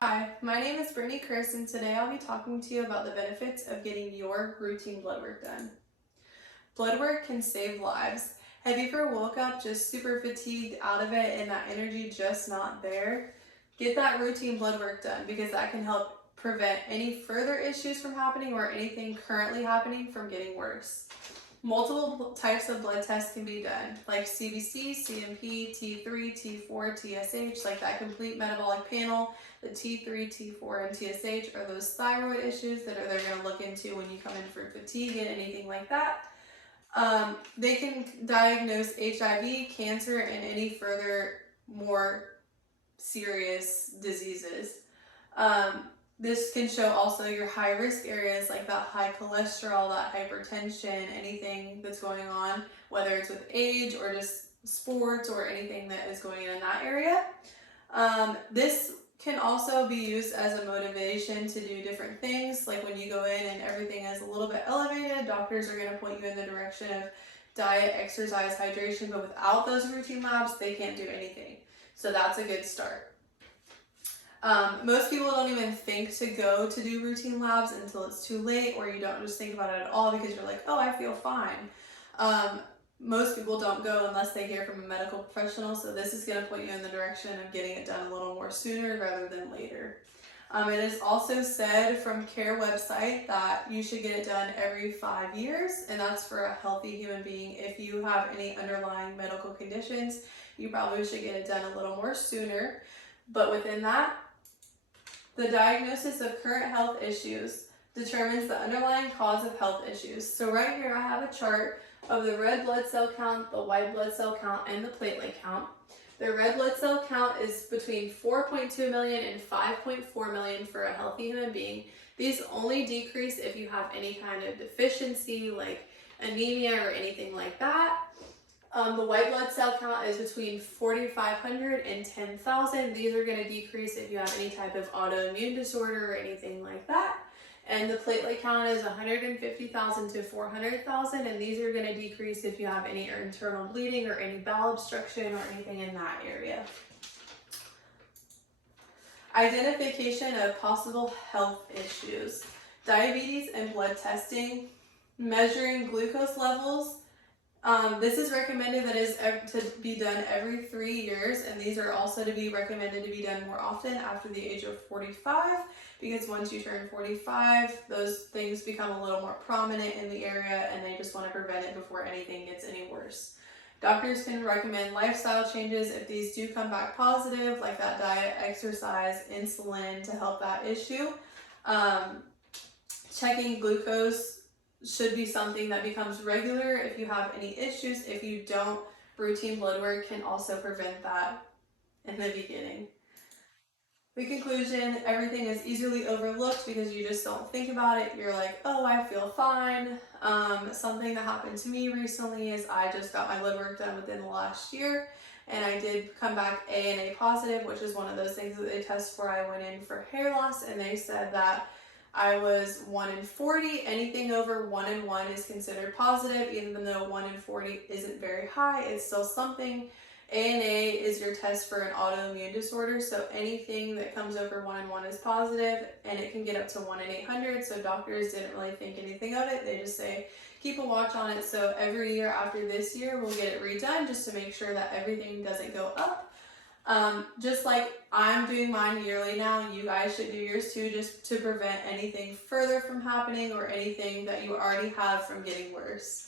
Hi, my name is Brittany Criss, and today I'll be talking to you about the benefits of getting your routine blood work done. Blood work can save lives. Have you ever woke up just super fatigued out of it and that energy just not there? Get that routine blood work done because that can help prevent any further issues from happening or anything currently happening from getting worse. Multiple types of blood tests can be done, like CBC, CMP, T3, T4, TSH, like that complete metabolic panel. The T3, T4, and TSH are those thyroid issues that they're going to look into when you come in for fatigue and anything like that. They can diagnose HIV, cancer, and any further more serious diseases. This can show also your high risk areas like that high cholesterol, that hypertension, anything that's going on, whether it's with age or just sports or anything that is going on in that area. This can also be used as a motivation to do different things. Like when you go in and everything is a little bit elevated, doctors are going to point you in the direction of diet, exercise, hydration, but without those routine labs, they can't do anything. So that's a good start. Most people don't even think to go to do routine labs until it's too late, or you don't just think about it at all because you're like, oh, I feel fine. Most people don't go unless they hear from a medical professional, so this is going to put you in the direction of getting it done a little more sooner rather than later. It is also said from CARE website that you should get it done every 5 years, and that's for a healthy human being. If you have any underlying medical conditions, you probably should get it done a little more sooner. But within that, the diagnosis of current health issues determines the underlying cause of health issues. So right here I have a chart of the red blood cell count, the white blood cell count, and the platelet count. The red blood cell count is between 4.2 million and 5.4 million for a healthy human being. These only decrease if you have any kind of deficiency like anemia or anything like that. The white blood cell count is between 4,500 and 10,000. These are going to decrease if you have any type of autoimmune disorder or anything like that. And the platelet count is 150,000 to 400,000, and these are going to decrease if you have any internal bleeding or any bowel obstruction or anything in that area. Identification of possible health issues. Diabetes and blood testing, measuring glucose levels. This is recommended that is to be done every 3 years, and these are also to be recommended to be done more often after the age of 45, because once you turn 45, those things become a little more prominent in the area and they just want to prevent it before anything gets any worse. Doctors can recommend lifestyle changes if these do come back positive, like that diet, exercise, insulin to help that issue. Checking glucose should be something that becomes regular if you have any issues. If you don't, routine blood work can also prevent that in the beginning. The conclusion, everything is easily overlooked because you just don't think about it. You're like, oh, I feel fine. Something that happened to me recently is I just got my blood work done within the last year, and I did come back ANA positive, which is one of those things that they test for. I went in for hair loss, and they said that I was 1 in 40. Anything over 1 in 1 is considered positive, even though 1 in 40 isn't very high. It's still something. ANA is your test for an autoimmune disorder, so anything that comes over 1 in 1 is positive, and it can get up to 1 in 800, so doctors didn't really think anything of it. They just say, keep a watch on it, so every year after this year, we'll get it redone just to make sure that everything doesn't go up. Just like I'm doing mine yearly now, you guys should do yours too, just to prevent anything further from happening or anything that you already have from getting worse.